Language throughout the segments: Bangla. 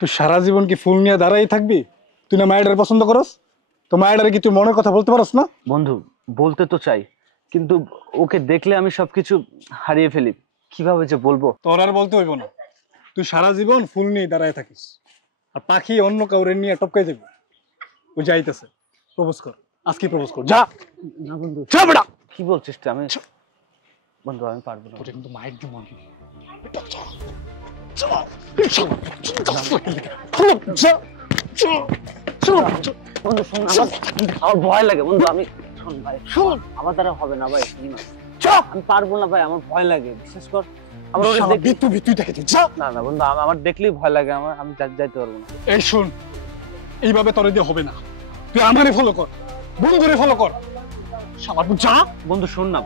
তুই সারা জীবন কি ফুল নিয়ে দাঁড়াই থাকবি? তুই না মায়ের পছন্দ করস? তো মায়ের কি তুই মনের কথা বলতে পারস না? বন্ধু, বলতে তো চাই, কিন্তু ওকে দেখলে আমি সবকিছু হারিয়ে ফেলি। কিভাবে যে বলবো? তোর আর বলতে হইব না। তুই সারা জীবন ফুল নিয়ে দাঁড়ায় থাকিস, আর পাখি অন্য কাউরে নিয়ে টপকাই যাবি। ও যাইতেছে, প্রপোজ কর, আজকে প্রপোজ কর, যা। না বন্ধু, যা বেটা। কি বলছিস তুই? বন্ধু আমি পারবো না। তোরে কিন্তু মায়ের দিব আমি। বন্ধু শোন, আমার ভয় লাগে বন্ধু। আমি শোন ভাই, শোন, আমার দ্বারা হবে না ভাই। আমি পারবো না ভাই, আমার ভয় লাগে, বিশেষ কর আমার না না বন্ধু, আমার দেখলেই ভয় লাগে। আমি যাইতে পারবো না। এই শোন, এইভাবে তোরে দিয়ে হবে না। তুই আমারে ফলো কর, বন্ধুরে ফলো কর। যা বন্ধু শোন না,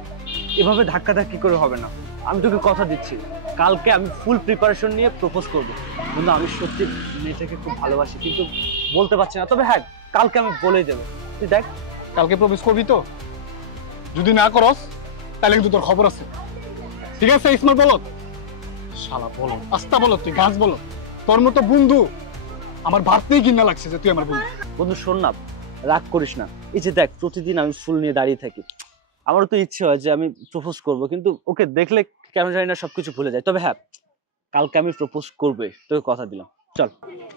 এভাবে ধাক্কা ধাক্কি করে হবে না। আমি তোকে কথা দিচ্ছি, কালকে আমি ফুল প্রিপারেশন নিয়ে প্রপোজ করবো। বন্ধু আমি সত্যি মেয়েটাকে খুব ভালোবাসি, কিন্তু বলতে পারছি না। তবে হ্যাঁ, কালকে আমি বলেই দেবো। তুই দেখ, কালকে প্রপোজ করবি তো? যদি না করস তাহলে কিন্তু তোর খবর আছে, ঠিক আছে? ইসমাল বলত, শালা বলত, আস্তা বলত, তুই গাছ বলত। তোর মতো বন্ধু আমার ভাবতেই ঘৃণা লাগছে যে তুই আমার বন্ধু। বন্ধু শোন না, রাগ করিস না। এই যে দেখ, প্রতিদিন আমি ফুল নিয়ে দাঁড়িয়ে থাকি। আমারও তো ইচ্ছে হয় যে আমি প্রপোজ করব, কিন্তু ওকে দেখলে কেন জানি না সবকিছু ভুলে যায়। তবে হ্যাঁ, কালকে আমি প্রপোজ করবই, তোকে কথা দিলাম। চল।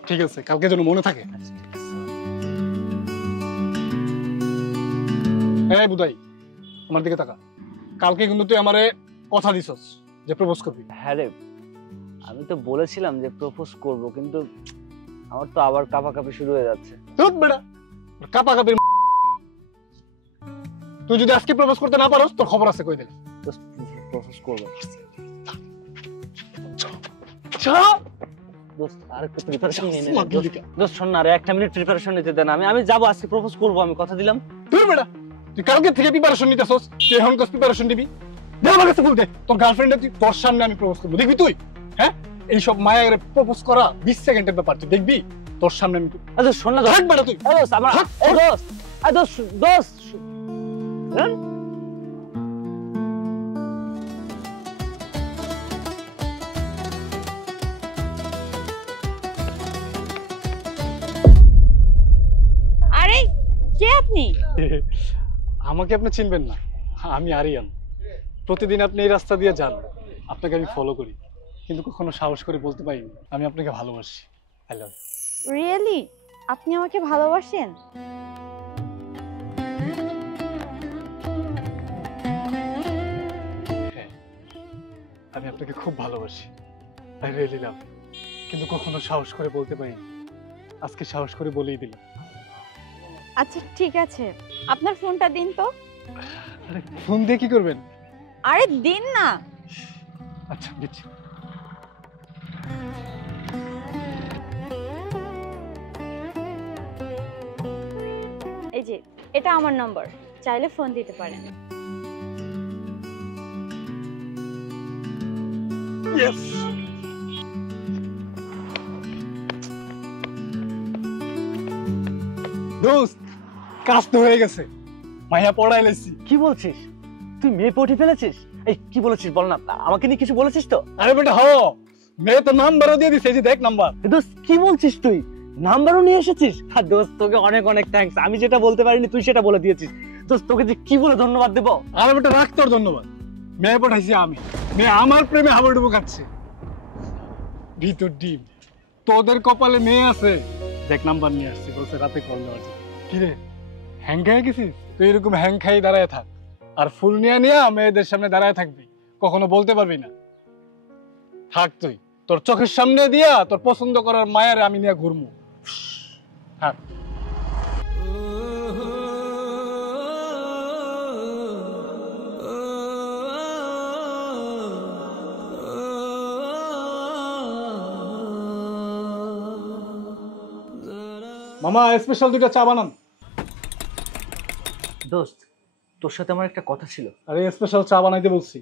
ঠিক আছে, কালকে যেন মনে থাকে। এই বুদাই, আমার দিকে তাকা। কালকে কিন্তু তুই আমারে কথা দিছস যে প্রপোজ করবি। হ্যাঁ রে, আমি তো বলেছিলাম যে প্রপোজ করব, কিন্তু আমার তো আবার কাঁপাকাঁপি শুরু হয়ে যাচ্ছে। ধুত বেটা, কাপাকাপির। তুই যদি আজকে প্রপোজ করতে না পারস তোর খবর আছে, কই দিলে। প্রপোজ করব দোস্ত, আরেকটু প্রিপারেশন নিয়ে নে। দোস্ত শোন না, আরে একটা মিনিট প্রিপারেশন নিতে দেন। আমি যাবো আজকে প্রপোজ করব, আমি কথা দিলাম। তুই বেটা, তুই কালকে থেকে প্রিপারেশন নিতেছস, তুই এখন কাজ প্রিপারেশন দিবি? দে আমার কাছে বল, দে তোর গার্লফ্রেন্ডে তুই তোর সামনে আমি প্রপোজ করব, দেখবি তুই? হ্যাঁ, এইসব মায়ের প্রপোজ করা 20 সেকেন্ডের ব্যাপার, তুই দেখবি তোর সামনে আমি। আচ্ছা শোন না থাক বেটা তুই। দোস্ত, আমার দোস্ত, দোস্ত দোস্ত আরে কে আপনি? আমাকে আপনি চিনবেন না, আমি আরিয়ান। প্রতিদিন আপনি এই রাস্তা দিয়ে যান, আপনাকে আমি ফলো করি, কিন্তু কখনো সাহস করে বলতে পারিনি আমি আপনাকে ভালোবাসি। I love you. রিয়েলি আপনি আমাকে ভালোবাসেন? হ্যাঁ, আমি আপনাকে খুব ভালোবাসি। আই রিয়েলি লাভ ইউ, কিন্তু কখনো সাহস করে বলতে পারিনি। আজকে সাহস করে বলেই দিলাম। আচ্ছা ঠিক আছে, আপনার ফোনটা দিন তো। আরে ফোন দিয়ে কি করবেন? আরে দিন না। আচ্ছা দিচ্ছি। এই যে এটা আমার নম্বর, চাইলে ফোন দিতে পারেন। ইয়েস। দোস্ত, কাজ তো হয়ে গেছে, মাইয়া পড়াই লাইছি। কি বলছিস? তুই মেয়ে পটি ফেলেছিস? এই কি বলেছিস বল না, আমাকে নিয়ে কিছু বলেছিস তো? আরে বেটা হ, মেয়ে তো নাম্বারও দিয়ে দিছে, এই যে দেখ নাম্বার। দোস্ত কি বলছিস, তুই নাম্বারও নিয়ে এসেছিস? আর দোস্ত তোকে অনেক অনেক থ্যাঙ্কস, আমি যেটা বলতে পারিনি তুই সেটা বলে দিয়েছিস। দোস্ত তোকে যে কি বলে ধন্যবাদ দেবো। আরে বেটা রাখ তোর ধন্যবাদ, মেয়ে পঠাইছি আমি, মেয়ে আমার প্রেমে হাবুডুবু খাচ্ছে। ভিতর ডিম, তোদের কপালে মেয়ে আছে। দেখ নাম্বার নিয়ে আসছি, বলছে রাতে কল দেওয়ার জন্য। কিরে হ্যাং খাই গেছিস? তুই এরকম হ্যাং খাই দাঁড়ায় থাক, আর ফুল নিয়ে নিয়ে মেয়েদের সামনে দাঁড়ায় থাকবি, কখনো বলতে পারবি না। থাক তুই, তোর চোখের সামনে দিয়া তোর পছন্দ করার মায়ের আমি নিয়ে ঘুরমু। থাক। মামা স্পেশাল দুইটা চা বানান। দোস্ত তোর সাথে আমার একটা কথা ছিল। আরে স্পেশাল চা বানাইতে বলছি,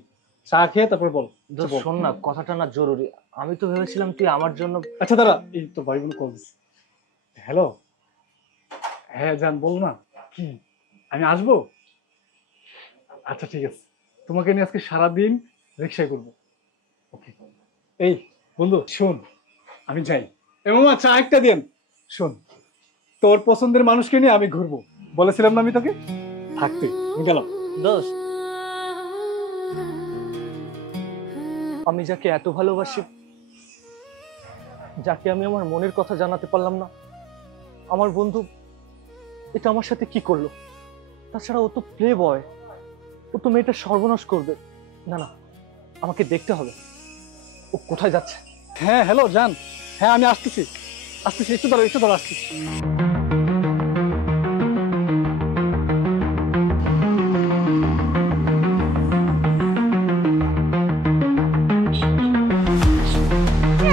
চা খেয়ে তারপর বল। দোস্ত শোন না, কথাটা না জরুরি। আমি তো ভেবেছিলাম তুই আমার জন্য। আচ্ছা দাঁড়া, এই তো ভাই বোন কল দিচ্ছে। হ্যালো, হ্যাঁ জান বল না। কি, আমি আসবো? আচ্ছা ঠিক আছে, তোমাকে নিয়ে আজকে সারাদিন রিক্সায় করবো। ওকে। এই বন্ধু শোন, আমি যাই, এ মামা চা একটা দেন। শোন, তোর পছন্দের মানুষকে নিয়ে আমি ঘুরবো, বলেছিলাম না আমি তোকে। থাকতে আমি গেলাম। দোষ আমি যাকে এত ভালোবাসি, যাকে আমি আমার মনের কথা জানাতে পারলাম না, আমার বন্ধু এটা আমার সাথে কি করলো? তাছাড়া ও তো প্লে বয়, ও তো মেয়েটা সর্বনাশ করবে। না না, আমাকে দেখতে হবে ও কোথায় যাচ্ছে। হ্যাঁ হ্যালো জান, হ্যাঁ আমি আসতেছি আসতেছি, একটু ধরো আসতেছি।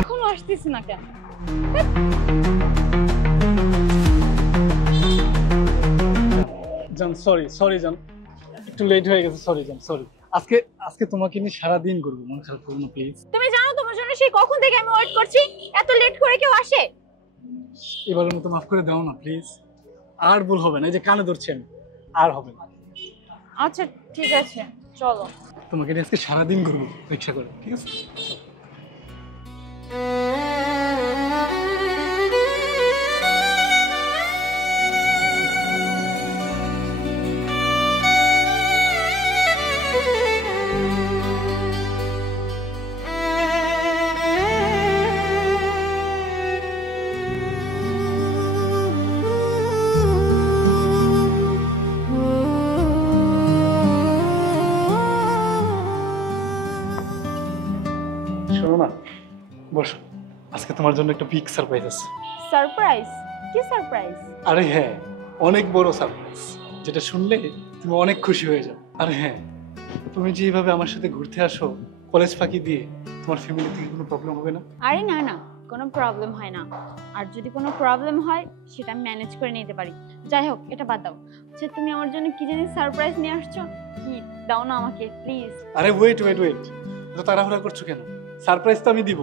এখনো আসতেছ না কেন? জান সরি জান, একটু লেট হয়ে গেছে, সরি জান সরি। আজকে আজকে তোমাকে নিয়ে সারাদিন ঘুরবো, মন খারাপ করো না প্লিজ। তুমি জানো তোমার জন্য সেই কখন থেকে আমি ওয়েট করছি, এত লেট করে কেউ আসে? এবারের মতো মাফ করে দাও না প্লিজ, আর ভুল হবে না, এই যে কানে ধরছি আমি, আর হবে না। আচ্ছা ঠিক আছে, চলো। তোমাকে নিয়ে আজকে সারাদিন ঘুরবো রিক্সা করে, ঠিক আছে? শোনো না, বসো, আজকে তোমার জন্য একটা বিগ সারপ্রাইজ আছে। সারপ্রাইজ? কি সারপ্রাইজ? আরে হ্যাঁ, অনেক বড় সারপ্রাইজ, যেটা শুনলে তুমি অনেক খুশি হয়ে যাও। আরে হ্যাঁ, তুমি যেভাবে আমার সাথে ঘুরতে আসো কলেজ ফাঁকি দিয়ে, তোমার ফ্যামিলি থেকে কোনো প্রবলেম হবে না? আরে না না, কোনো প্রবলেম হয় না। আর যদি কোনো প্রবলেম হয় সেটা আমি ম্যানেজ করে নিতে পারি। যাই হোক, এটা বাদ দাও। আচ্ছা তুমি আমার জন্য কি জানি সারপ্রাইজ নিয়ে আসছো, কি দাও না আমাকে প্লিজ। আরে ওয়েট, তো তাড়াহুড়া করছো কেন? সারপ্রাইজ তো আমি দিব,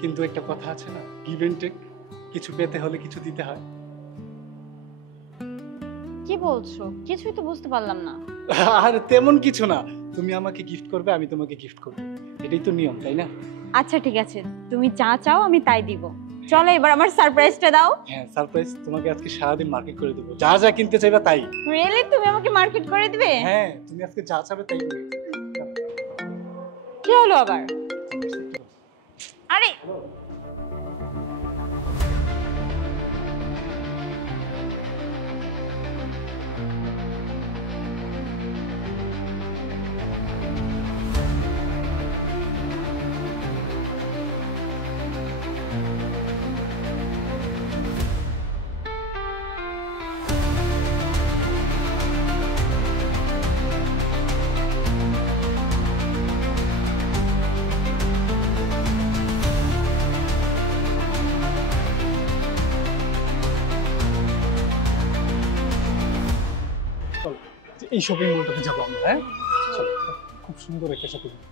কিন্তু একটা কথা আছে না, গিভ এন্ড টেক, কিছু পেতে হলে কিছু দিতে হয়। কি বলছো? কিছুই তো বুঝতে পারলাম না। আর তেমন কিছু না, তুমি আমাকে গিফট করবে, আমি তোমাকে গিফট করবো, এটাই তো নিয়ম, তাই না? আচ্ছা ঠিক আছে, তুমি যা চাও আমি তাই দিব। চলো এবার আমার সারপ্রাইজটা দাও। হ্যাঁ সারপ্রাইজ, তোমাকে আজকে সারাদিন মার্কেট করে দেবো, যা যা কিনতে চাইবা তাই। রিয়েলি তুমি আমাকে মার্কেট করে দিবে? হ্যাঁ তুমি আজকে যা চাবে তাই করবে। কি হলো আবার? আরে চলো এই শপিং মলটাতে যাবো আমরা, হ্যাঁ চলো, খুব সুন্দর একটা শপিং মল।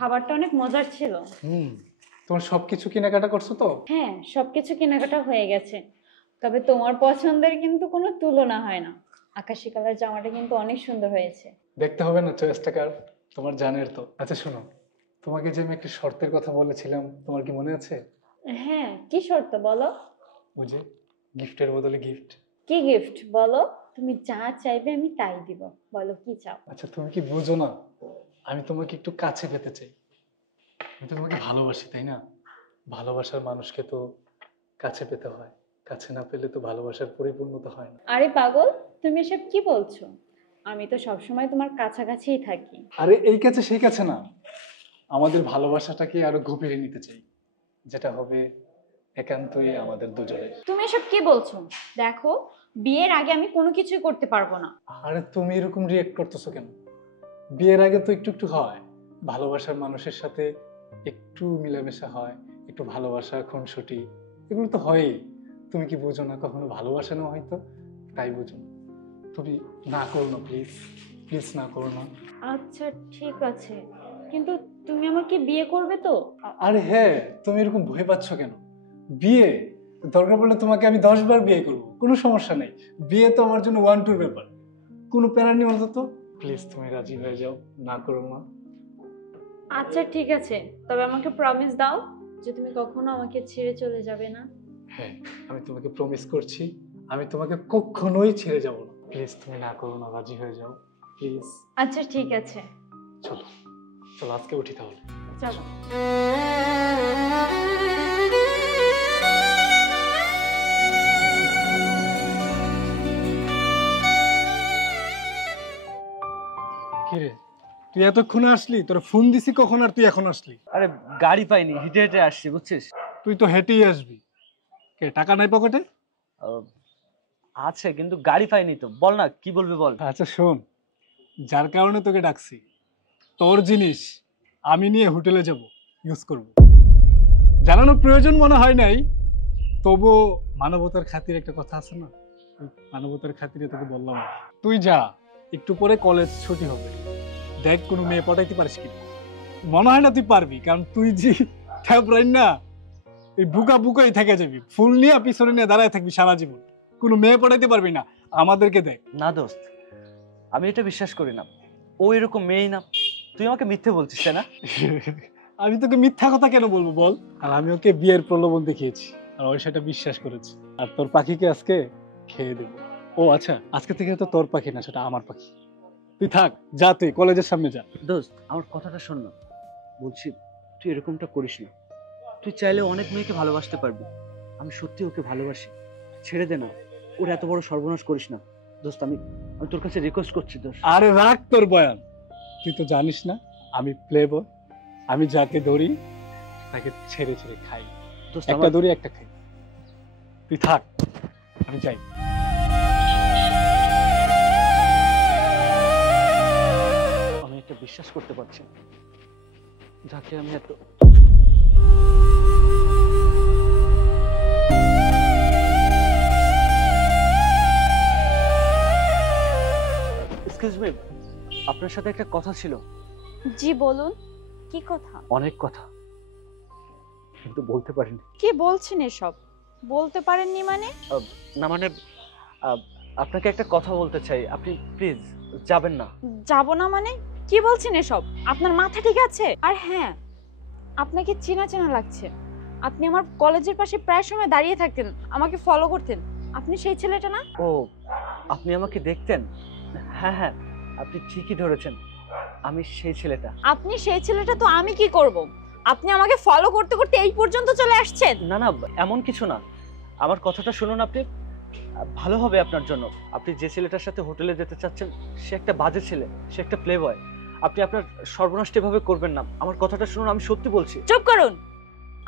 খাবারটা অনেক মজার ছিল। তোমার সবকিছু কেনাকাটা করছো তো? হ্যাঁ সবকিছু কেনাকাটা হয়ে গেছে, তবে তোমার পছন্দের কিন্তু কোনো তুলনা হয় না। আকাশি কালার জামাটা কিন্তু অনেক সুন্দর হয়েছে। দেখতে হবে না চয়েসটা কার, তোমার জানের তো। আচ্ছা শোনো, তোমাকে যে আমি একটা শর্তের কথা বলেছিলাম, তোমার কি মনে আছে? হ্যাঁ, কি শর্ত বলো? ওই যে গিফটের বদলে গিফট। কি গিফট বলো? তুমি যা চাইবে আমি তাই দিব, বলো কি চাও? আচ্ছা তুমি কি বুঝো না, আমি তোমাকে একটু কাছে পেতে চাই। আমি তো তোমাকে ভালোবাসি, তাই না? ভালোবাসার মানুষকে তো কাছে পেতে হয়, কাছে না পেলে তো ভালোবাসার পরিপূর্ণতা হয় না। আরে পাগল, তুমি এসব কি বলছো? আমি তো সবসময় তোমার কাছাকাছিই থাকি। আরে এই কাছে সেই কাছে না, আমাদের ভালোবাসাটাকে আরো গভীরে নিতে চাই, যেটা হবে একান্তই আমাদের দুজনের। তুমি এসব কি বলছো? দেখো, বিয়ের আগে আমি কোনো কিছুই করতে পারবো না। আরে তুমি এরকম রিয়েক্ট করতেছো কেন? বিয়ের আগে তো একটু একটু হয়, ভালোবাসার মানুষের সাথে একটু মিলামেশা হয়, একটু ভালোবাসা খুনসুটি, এগুলো তো হয়ই। তুমি কি বুঝো না? কখনো ভালোবাসা না হয়তো, তাই বুঝো না। তুমি না করো না প্লিজ, প্লিজ না করো না। আচ্ছা ঠিক আছে, কিন্তু তুমি আমাকে বিয়ে করবে তো? আরে হ্যাঁ, তুমি এরকম ভয় পাচ্ছ কেন? বিয়ে দরকার পড়লে তোমাকে আমি 10 বার বিয়ে করবো, কোনো সমস্যা নেই। বিয়ে তো আমার জন্য 1-2 ব্যাপার, কোনো প্যারা নেই অন্তত। প্লিজ তুমি রাজি হয়ে যাও, না করো না। আচ্ছা ঠিক আছে, তবে আমাকে প্রমিস দাও যে তুমি কখনো আমাকে ছেড়ে চলে যাবে না। হ্যাঁ, আমি তোমাকে প্রমিস করছি, আমি তোমাকে কখনোই ছেড়ে যাব না। প্লিজ তুমি না করো না, রাজি হয়ে যাও প্লিজ। আচ্ছা ঠিক আছে, চলো চলো আজকে উঠি তাহলে। চলো। কিরে, তুই এতক্ষণ আসলি? তোর ফোন দিছি কখন আর তুই এখন আসলি? আরে গাড়ি পাইনি, হেঁটে হেঁটে আসছি বুঝছিস। তুই তো হেঁটেই আসবি। কে, টাকা নাই পকেটে? আহ, আছে কিন্তু গাড়ি পাইনি তো। বল না কি বলবি বল। আচ্ছা শোন, যার কারণে তোকে ডাকছি, তোর জিনিস আমি নিয়ে হোটেলে যাব, ইউজ করব। জানানোর প্রয়োজন মনে হয় নাই, তবু মানবতার খাতিরে একটা কথা আছে না, ওই মানবতার খাতিরে তোকে বললাম। তুই যা, একটু পরে কলেজ ছুটি হবে, দেখ কোনো মেয়ে পটাইতে পারিস কি। মনে হয় না তুই পারবি, কারণ তুই যে থ্যাপরাইন না, এই বুকা বুকাই থেকে যাবি, ফুল নিয়ে পিছনে নিয়ে দাঁড়ায় থাকবি সারা জীবন, কোনো মেয়ে পটাইতে পারবি না। আমাদেরকে দেখ। না দোস্ত, আমি এটা বিশ্বাস করি না। ও এরকম মেয়েই না। তুই আমাকে মিথ্যে বলছিস তাই না? আমি তোকে মিথ্যা কথা কেন বলবো বল? আর আমি ওকে বিয়ের প্রলোভন দেখিয়েছি, আর ওই সেটা বিশ্বাস করেছে। আর তোর পাখিকে আজকে খেয়ে দেবো। ও আচ্ছা, আজকে থেকে তো তোর পাখি না, সেটা আমার পাখি। তুই থাক, যা, তুই কলেজের সামনে যা। দোস্ত আমার কথাটা শোন না, বলছি তুই এরকমটা করিস না। তুই চাইলে অনেক মেয়েকে ভালোবাসতে পারবি। আমি সত্যি ওকে ভালোবাসি, ছেড়ে দে না। ওর এত বড় সর্বনাশ করিস না দোস্ত। আমি আমি তোর কাছে রিকোয়েস্ট করছি দোস্ত। আরে রাখ তোর বয়ান, তুই তো জানিস না আমি প্লে বয়। আমি যাকে ধরি তাকে ছেড়ে ছেড়ে খাই, দোস্ত একটা ধরি একটা খাই। তুই থাক, আমি যাই। আমি এটা বিশ্বাস করতে পারছি না, যাকে আমি এত এক্সকিউজ মি, আপনার সাথে একটা কথা ছিল। জি বলুন, কি কথা? অনেক কথা, কিন্তু বলতে পারিনি। কি বলছেন এসব? বলতে পারেননি মানে? না মানে আপনাকে একটা কথা বলতে চাই, আপনি প্লিজ যাবেন না। যাব না মানে? কি বলছেন এসব? আপনার মাথা ঠিক আছে? আর হ্যাঁ, আপনাকে চেনা চেনা লাগছে। আপনি আমার কলেজের পাশে প্রায় সময় দাঁড়িয়ে থাকতেন, আমাকে ফলো করতেন। আপনি সেই ছেলেটা না? ও, আপনি আমাকে দেখতেন? হ্যাঁ হ্যাঁ, আপনি ঠিকই ধরেছেন, আমি সেই ছেলেটা। আপনি সেই ছেলেটা তো আমি কি করব? আপনি আমাকে ফলো করতে করতে এই পর্যন্ত চলে আসছেন। না না, এমন কিছু না। আমার কথাটা শুনুন আপনি, ভালো হবে আপনার জন্য। আপনি যে ছেলেটার সাথে হোটেলে যেতে চাচ্ছেন সে একটা বাজে ছেলে, সে একটা প্লে বয়। আপনি আপনার সর্বনাশ এভাবে করবেন না। আমার কথাটা শুনুন, আমি সত্যি বলছি। চুপ করুন।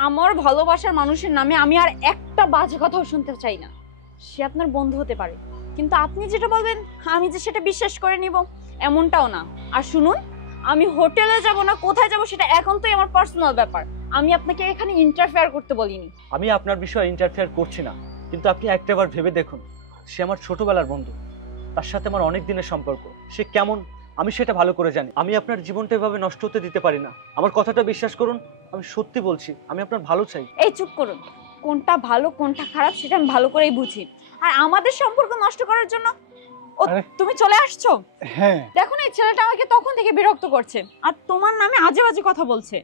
আমার ভালোবাসার মানুষের নামে আমি আর একটা বাজে কথাও শুনতে চাই না। সে আপনার বন্ধু হতে পারে, কিন্তু আপনি যেটা বলবেন আমি যে সেটা বিশ্বাস করে নিব এমনটাও না। আর শুনুন, আমি হোটেলে যাব না কোথায় যাব সেটা এখন তো আমার পার্সোনাল ব্যাপার। আমি আপনাকে এখানে ইন্টারফেয়ার করতে বলিনি। আমি আপনার বিষয়ে ইন্টারফেয়ার করছি না, কিন্তু আপনি একটাবার ভেবে দেখুন, সে আমার ছোটবেলার বন্ধু, তার সাথে আমার অনেক দিনের সম্পর্ক। সে কেমন আমি সেটা ভালো করে জানি। আমি আপনার জীবনটা এভাবে নষ্ট হতে দিতে পারি না। আমার কথাটা বিশ্বাস করুন, আমি সত্যি বলছি, আমি আপনার ভালো চাই। এই চুপ করুন। কোনটা ভালো কোনটা খারাপ সেটা আমি ভালো করেই বুঝি। আর আমাদের সম্পর্ক নষ্ট করার জন্য ও আরে। তুমি চলে আসছো? হ্যাঁ, দেখো না, এই ছেলেটা আমাকে তখন থেকে বিরক্ত করছে আর তোমার নামে আজে বাজে কথা বলছে।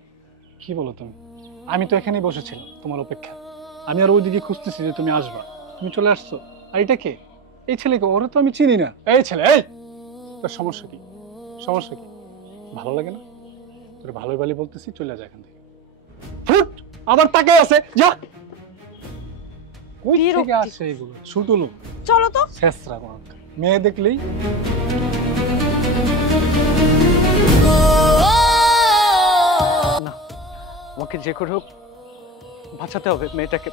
কি বলো তুমি? আমি তো এখানেই বসেছিলাম তোমার অপেক্ষা। আমি আর ওইদিকে খুঁজতেছি যে তুমি আসবা, তুমি চলে আসছো। আর এটা কে? এই ছেলেকে, ওরা তো আমি চিনি না। এই ছেলে, এই তোর সমস্যা কি? সমস্যা কি? ভালো লাগে না তোর? ভালোই ভালো বলতেছি, চলে যা এখান থেকে। ফুট! আবার তাকে আছে, যা। কই থেকে আসে এগুলো? শুধু লোক। চলো তো। শেষরা বাঁকা মেয়ে দেখলেই। না, আমাকে যে করে হোক বাঁচাতে হবে মেয়েটাকে।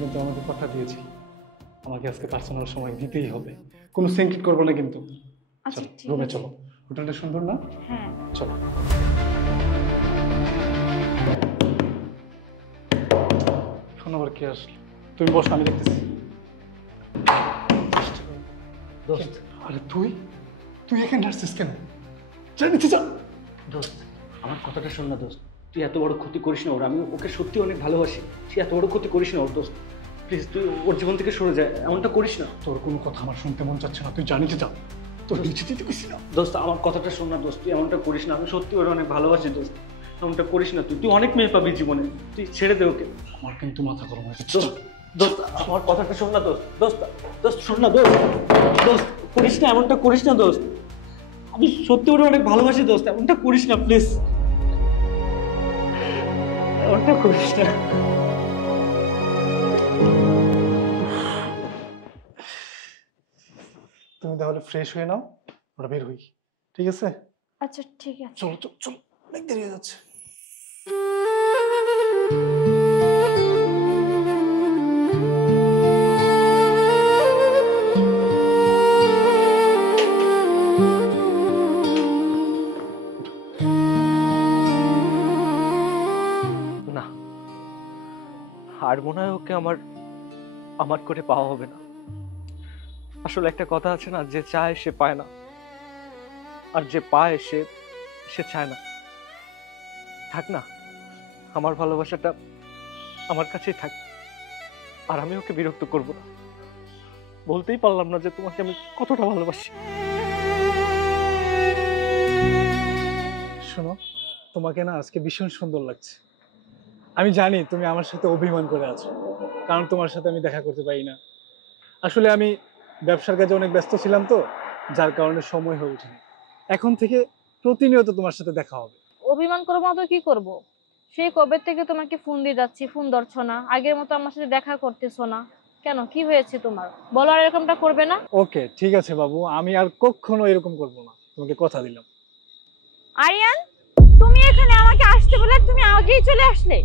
কিন্তু আমাকে কথা দিয়েছি, আমাকে আজকে পার্সোনাল সময় দিতেই হবে। কোনো সেন্টিট করবো না কিন্তু। আচ্ছা, চলো ঠিক রুমে আছে। চলো, হোটেলটা সুন্দর না? হ্যাঁ। চলো। শোনো, আবার কে আসলো? তুমি বসো, আমি দেখতেছি। দোস্ত, আরে তুই তুই এখানে আসছিস কেন? জানিস যা। দোস্ত আমার কথাটা শোন না দোস্ত, তুই এত বড় ক্ষতি করিস না ওর। আমি ওকে সত্যি অনেক ভালোবাসি, তুই এত বড় ক্ষতি করিস না ওর দোস্ত। প্লিজ তুই ওর জীবন থেকে সরে যায়, এমনটা করিস না। তোর কোনো কথা আমার শুনতে মন চাচ্ছে না, তুই জানিস যা। তোর নিচে দিতে কইছি না। দোস্ত আমার কথাটা শোন না দোস্ত, তুই এমনটা করিস না। আমি সত্যি ওর অনেক ভালোবাসি দোস্ত, এমনটা করিস না। তুই তুই অনেক মেয়ে পাবি জীবনে, তুই ছেড়ে দে ওকে। আমার কিন্তু মাথা গরম হয়ে যাচ্ছে। দোস্ত দোস্ত আমার কথাটা শোন না দোস্ত, দোস্ত দোস্ত শোন না দোস্ত, দোস্ত করিস না, এমনটা করিস না দোস্ত। আমি সত্যি ওরে অনেক ভালোবাসি দোস্ত, এমনটা করিস না প্লিজ, এমনটা করিস না। তুমি তাহলে ফ্রেশ হয়ে নাও, আমরা বের হই, ঠিক আছে? আচ্ছা ঠিক আছে। চলো চলো চলো, অনেক দেরি হয়ে যাচ্ছে। না, আর মনে হয় ওকে আমার আমার করে পাওয়া হবে না। আসলে একটা কথা আছে না, যে চায় সে পায় না, আর যে পায় সে সে চায় না। থাক না, আমার ভালোবাসাটা আমার কাছেই থাক, আর আমি ওকে বিরক্ত করব না। বলতেই পারলাম না যে তোমাকে আমি কতটা ভালোবাসি। শোনো, তোমাকে না আজকে ভীষণ সুন্দর লাগছে। আমি জানি তুমি আমার সাথে অভিমান করে আছো, কারণ তোমার সাথে আমি দেখা করতে পারি না। আসলে আমি ব্যবসার কাজে অনেক ব্যস্ত ছিলাম তো, যার কারণে সময় হয়ে ওঠেনি। এখন থেকে প্রতিনিয়ত তোমার সাথে দেখা হবে। অভিমান করবো না তো কি করব? সেই কবে থেকে তোমাকে ফোন দিয়ে যাচ্ছি, ফোন ধরছো না, আগের মতো আমার সাথে দেখা করতেছো না কেন? কি হয়েছে তোমার? বলো, আর এরকমটা করবে না। ওকে ঠিক আছে বাবু, আমি আর কখনো এরকম করব না, তোমাকে কথা দিলাম। আরিয়ান, তুমি এখানে আমাকে আসতে বলে আর তুমি আগেই চলে আসলে।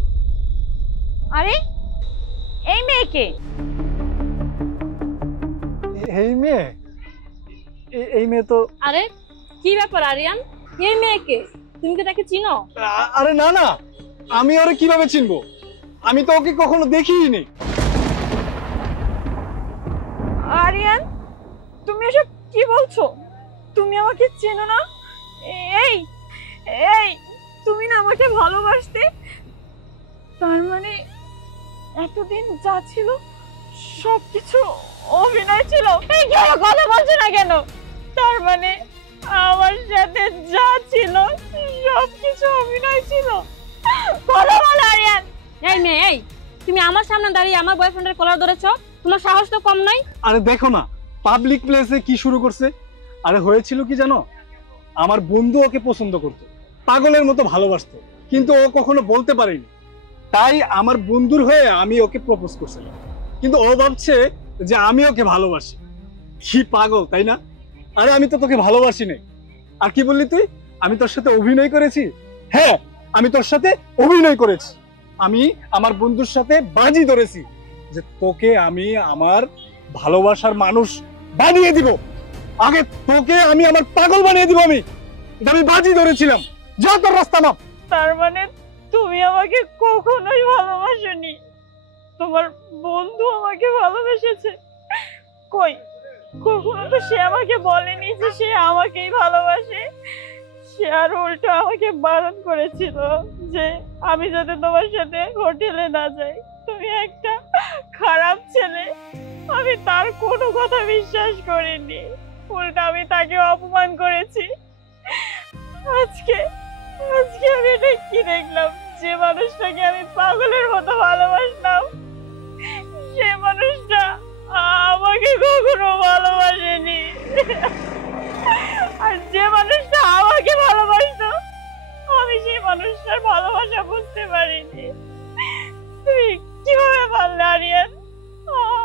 আরে এই মেয়েকে? এই মেয়ে? এই মেয়ে তো। আরে কি ব্যাপার আরিয়ান, এই মেয়েকে? তুমি কি তাকে চিনো? আরে না না, আমি ওরে কিভাবে চিনবো? আমি তো ওকে কখনো দেখিনি। আরিয়ান, তুমি এসব কি বলছো? তুমি আমাকে চেনো না? এই এই তুমি না আমাকে ভালোবাসতে, তার মানে এতদিন যা ছিল সবকিছু অভিনয় ছিল। এই কি হলো, কথা বলছো না কেন? তার মানে আমার সাথে যা ছিল সবকিছু অভিনয় ছিল। কথা বলো আরিয়ান। এই মেয়ে, এই তুমি আমার সামনে দাঁড়িয়ে আমার বয়ফ্রেন্ডের কলার ধরেছো, তোমার সাহস তো কম নয়। আরে দেখো না, পাবলিক প্লেসে কি শুরু করছে। আরে হয়েছিল কি জানো, আমার বন্ধু ওকে পছন্দ করতো, পাগলের মতো ভালোবাসতো, কিন্তু ও কখনো বলতে পারেনি। তাই আমার বন্ধুর হয়ে আমি ওকে প্রপোজ করছিলাম, কিন্তু ও ভাবছে যে আমি ওকে ভালোবাসি। কি পাগল তাই না? আরে আমি তো তোকে ভালোবাসি নাই। আর কি বললি তুই, আমি তোর সাথে অভিনয় করেছি? হ্যাঁ, আমি তোর সাথে অভিনয় করেছি। আমি আমার বন্ধুর সাথে বাজি ধরেছি যে তোকে আমি আমার ভালোবাসার মানুষ বানিয়ে দিব। আগে তোকে আমি আমার পাগল বানিয়ে দিব। এটা আমি বাজি ধরেছিলাম। যা তোর রাস্তা নাম। তার মানে তুমি আমাকে কখনোই ভালোবাসোনি, তোমার বন্ধু আমাকে ভালোবেসেছে। কই, কখনো তো সে আমাকে বলেনি যে সে আমাকেই ভালোবাসে। সে আর উল্টো আমাকে বারণ করেছিল যে আমি যাতে তোমার সাথে হোটেলে না যাই, তুমি একটা খারাপ ছেলে। আমি তার কোনো কথা বিশ্বাস করিনি, উল্টো আমি তাকে অপমান করেছি। আজকে আজকে আমি এটা কি দেখলাম, যে মানুষটাকে আমি পাগলের মতো ভালোবাসতাম সে মানুষটা আমাকে কখনো ভালোবাসেনি। আর যে মানুষটা আমাকে ভালোবাসতো আমি সেই মানুষটার ভালোবাসা বুঝতে পারিনি। তুই কিভাবে পারলে আরিয়ান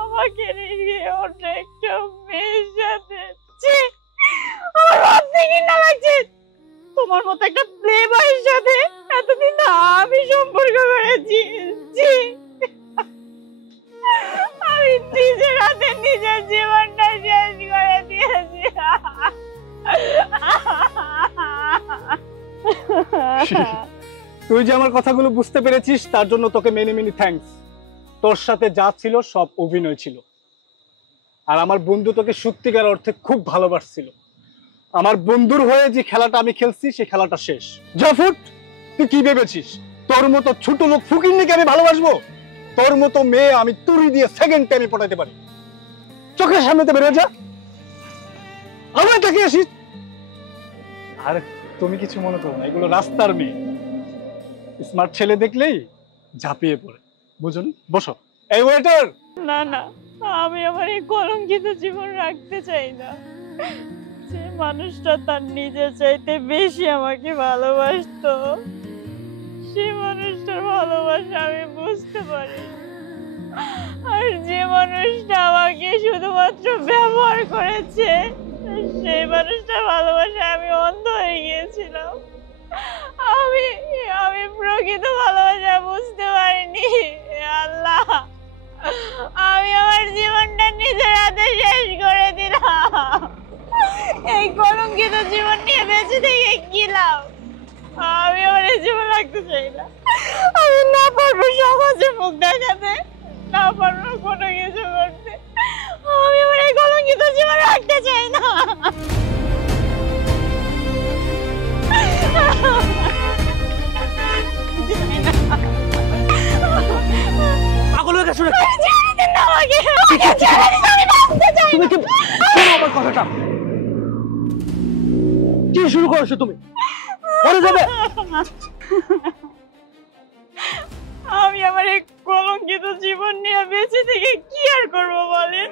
আমাকে রেখে অন্য একটা মেয়ের সাথে? ছি, আমার ভাবতে ঘৃণা লাগছে। তোমার মতো একটা প্লে বয়ের সাথে এতদিন আমি সম্পর্ক করেছি। ছি, আমি নিজের হাতে নিজের জীবনটা শেষ করে দিয়েছি। তুই যে আমার কথাগুলো বুঝতে পেরেছিস তার জন্য তোকে মেনি মেনি থ্যাঙ্কস। তোর সাথে যা ছিল সব অভিনয় ছিল, আর আমার বন্ধু তোকে সত্যিকার অর্থে খুব ভালোবাসছিল। আমার বন্ধুর হয়ে যে খেলাটা আমি খেলছি সেই খেলাটা শেষ। জাফুট, তুই কি ভেবেছিস তোর মতো ছোট লোক ফকিন্নিকে আমি ভালোবাসবো? তোর মতো মেয়ে আমি তুড়ি দিয়ে সেকেন্ড টাইমে পটাইতে পারি। চোখের সামনেতে বেরোয় যা, আমার তাকে আসিস। আর তুমি কিছু মনে করো না, এগুলো রাস্তার মেয়ে, স্মার্ট ছেলে দেখলেই ঝাঁপিয়ে পড়ে, বুঝুন? বসো। এই ওয়েটার। না না, আমি আমার এই কলঙ্কিত জীবন রাখতে চাই না। যে মানুষটা তার নিজের চাইতে বেশি আমাকে ভালোবাসতো সে মানুষটার ভালোবাসা আমি বুঝতে পারি, আর যে মানুষটা আমাকে শুধুমাত্র ব্যবহার করেছে সেই মানুষটার ভালোবাসা আমি অন্ধ হয়ে গিয়েছিলাম। আমি আমি প্রকৃত ভালোবাসা বুঝতে পারিনি। আল্লাহ, আমি আমার জীবনটা নিজের হাতে শেষ করে দিলাম। এই কলঙ্কিত জীবন নিয়ে বেঁচে থেকে কি লাভ? আমি আমার এই জীবন রাখতে চাই না। আমি না পারবো সমাজে মুখ দেখাতে, না পারবো কোনো কিছু করতে। আমি আমার এই কলঙ্কিত জীবন রাখতে চাই না। পাগল হয়ে গেছো নাকি? ছেড়ে দিন না আমাকে, ছেড়ে দিন, আমি বাঁচতে চাই না। তুমি কি শোনো আমার কথাটা? কি শুরু করেছো তুমি? মরে যাবে। আমি আমার এই কলঙ্কিত জীবন নিয়ে বেঁচে থেকে কি আর করবো বলেন?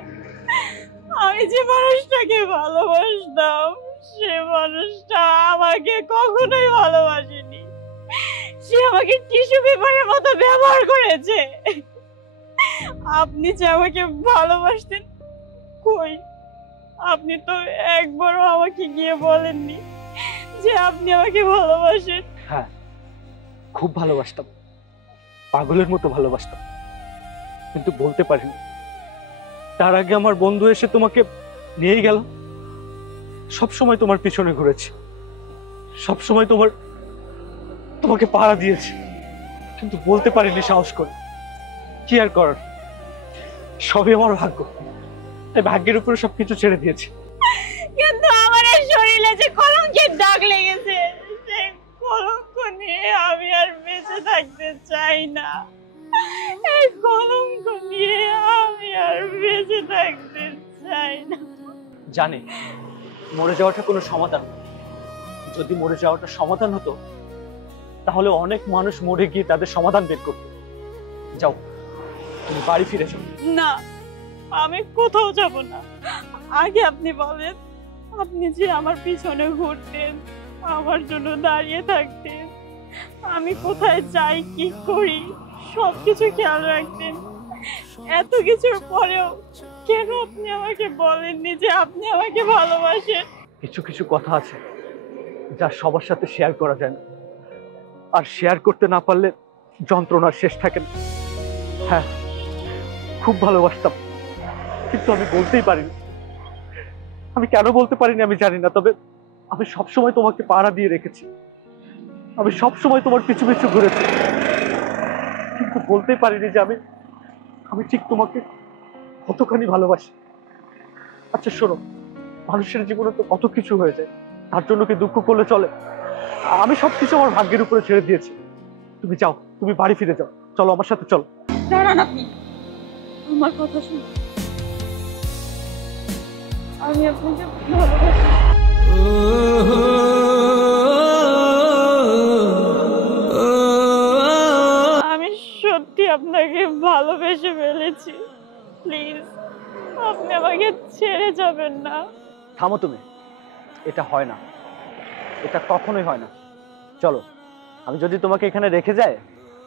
আমি যে মানুষটাকে ভালোবাসতাম সে মানুষটা আমাকে কখনোই ভালোবাসেনি। সে আমাকে টিস্যু পেপারের মতো ব্যবহার করেছে। আপনি যে আমাকে ভালোবাসতেন, কই আপনি তো একবারও আমাকে গিয়ে বলেননি যে আপনি আমাকে ভালোবাসেন। হ্যাঁ, খুব ভালোবাসতাম, পাগলের মতো ভালোবাসতাম, কিন্তু বলতে পারিনি। তার আগে আমার বন্ধু এসে তোমাকে নিয়ে গেল। সবসময় তোমার পিছনে ঘুরেছি, সবসময় তোমাকে পাড়া দিয়েছি, কিন্তু বলতে পারিনি সাহস করে। কি আর করার, সবই আমার ভাগ্য। তাই ভাগ্যের উপরে সবকিছু ছেড়ে দিয়েছি। কিন্তু আমার এই শরীরে যে কলঙ্কের দাগ লেগেছে সেই কলঙ্ক নিয়ে আমি আর বেঁচে থাকতে চাই না। এই কলঙ্ক নিয়ে আমি আর বেঁচে থাকতে চাই না। জানি মরে যাওয়াটা কোনো সমাধান না। যদি মরে যাওয়াটা সমাধান হতো তাহলে অনেক মানুষ মরে গিয়ে তাদের সমাধান বের করত। যাও, তুমি বাড়ি ফিরে যাও। না, আমি কোথাও যাব না। আগে আপনি বলেন, আপনি যে আমার পিছনে ঘুরতেন, আমার জন্য দাঁড়িয়ে থাকতেন, আমি কোথায় যাই কি করি সবকিছু খেয়াল রাখতেন, এত কিছুর পরেও কেন আপনি আমাকে বলেননি যে আপনি আমাকে ভালোবাসেন? কিছু কিছু কথা আছে যা সবার সাথে শেয়ার করা যায় না, আর শেয়ার করতে না পারলে যন্ত্রণার শেষ থাকে না। হ্যাঁ, খুব ভালোবাসতাম, কিন্তু আমি বলতেই পারিনি। আমি কেন বলতে পারিনি আমি জানি না, তবে আমি সবসময় তোমাকে পাড়া দিয়ে রেখেছি। আমি সবসময় তোমার পিছু পিছু ঘুরেছি, কিন্তু বলতেই পারিনি যে আমি ঠিক তোমাকে কতখানি ভালোবাসি। আচ্ছা শোনো, মানুষের জীবনে তো কত কিছু হয়ে যায়, তার জন্য কি দুঃখ করলে চলে? আমি সবকিছু আমার ভাগ্যের উপরে ছেড়ে দিয়েছি। তুমি যাও, তুমি বাড়ি ফিরে যাও। চলো আমার সাথে চলো। দাঁড়ান আপনি, আমার কথা শুনুন। আমি আপনাকে ভালোবাসি। আমি সত্যি আপনাকে ভালোবেসে ফেলেছি। প্লিজ আপনি আমাকে ছেড়ে যাবেন না। থামো তুমি, এটা হয় না, এটা কখনোই হয় না। চলো, আমি যদি তোমাকে এখানে রেখে যাই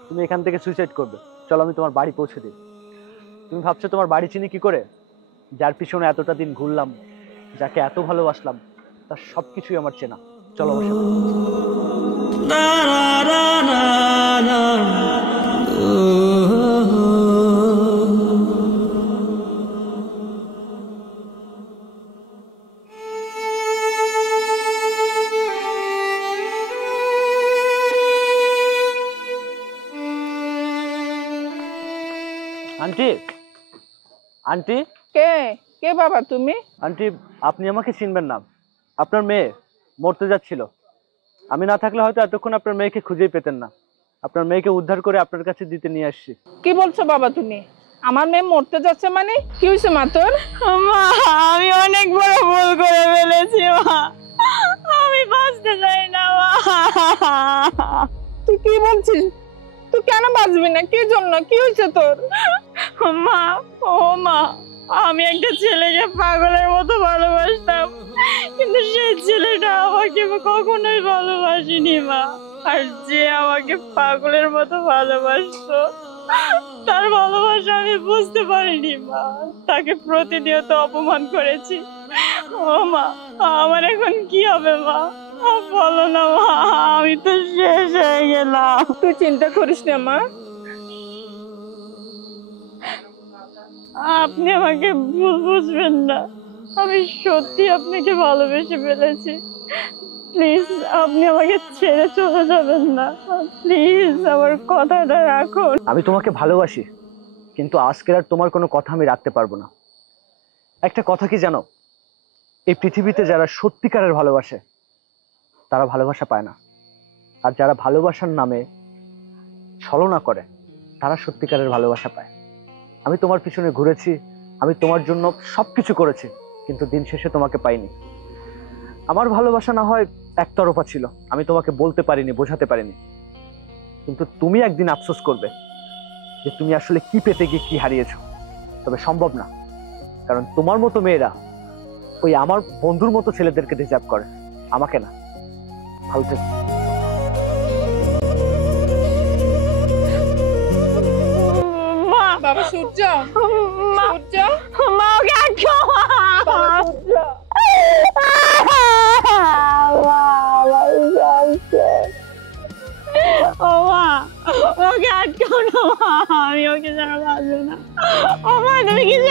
তুমি এখান থেকে সুইসাইড করবে। চলো আমি তোমার বাড়ি পৌঁছে দিই। তুমি ভাবছো তোমার বাড়ি চিনি কি করে? যার পিছনে এতটা দিন ঘুরলাম, যাকে এত ভালোবাসলাম, তার সবকিছুই আমার চেনা। চলো আমার সাথে। আন্টি, আন্টি, কে কে বাবা তুমি? আন্টি আপনি আমাকে চিনবেন না। আপনার মেয়ে মরতে যাচ্ছিল। আমি না থাকলে হয়তো এতক্ষণ আপনার মেয়েকে খুঁজেই পেতেন না। আপনার মেয়েকে উদ্ধার করে আপনার কাছে দিতে নিয়ে আসছি। কি বলছো বাবা তুমি? আমার মেয়ে মরতে যাচ্ছে মানে? কি হয়েছে মা তোর? মা, আমি অনেক বড় ভুল করে ফেলেছি মা। আমি বাঁচতে চাই না মা। তুই কি বলছিস? তুই কেন বাঁচবি না? কি জন্য? কি হয়েছে তোর? মা, ও মা, আমি একটা ছেলেকে পাগলের মতো ভালোবাসতাম, কিন্তু সেই ছেলেটা আমাকে কখনোই ভালোবাসেনি মা। আর যে আমাকে পাগলের মতো ভালোবাসতো, তার ভালোবাসা আমি বুঝতে পারিনি মা। তাকে প্রতিনিয়ত অপমান করেছি। ও মা, আমার এখন কি হবে মা? বলো না মা, আমি তো শেষ হয়ে গেলাম। তুই চিন্তা করিস না মা। আপনি আমাকে ভুল বুঝবেন না, আমি সত্যি আপনাকে ভালোবেসে ফেলেছি। প্লিজ আপনি আমাকে ছেড়ে চলে যাবেন না। প্লিজ আমার কথাটা রাখুন। আমি তোমাকে ভালোবাসি, কিন্তু আজকের আর তোমার কোনো কথা আমি রাখতে পারবো না। একটা কথা কি জানো? এই পৃথিবীতে যারা সত্যিকারের ভালোবাসে তারা ভালোবাসা পায় না, আর যারা ভালোবাসার নামে ছলনা করে তারা সত্যিকারের ভালোবাসা পায়। আমি তোমার পিছনে ঘুরেছি, আমি তোমার জন্য সবকিছু করেছি, কিন্তু দিন শেষে তোমাকে পাইনি। আমার ভালোবাসা না হয় একতরফা ছিল, আমি তোমাকে বলতে পারিনি, বোঝাতে পারিনি, কিন্তু তুমি একদিন আফসোস করবে যে তুমি আসলে কি পেতে গিয়ে কি হারিয়েছো। তবে সম্ভব না, কারণ তোমার মতো মেয়েরা ওই আমার বন্ধুর মতো ছেলেদেরকে ডিজার্ভ করে, আমাকে না। ভালো থেকো। মা, বাবা সূর্য, মা, সূর্য, মা ওকে আটকাও মা। বাবা সূর্য। ও মা, ওকে আটকাও না মা, আমি ওকে ছাড়া বাঁচবো না। ও মা, তুমি কিছু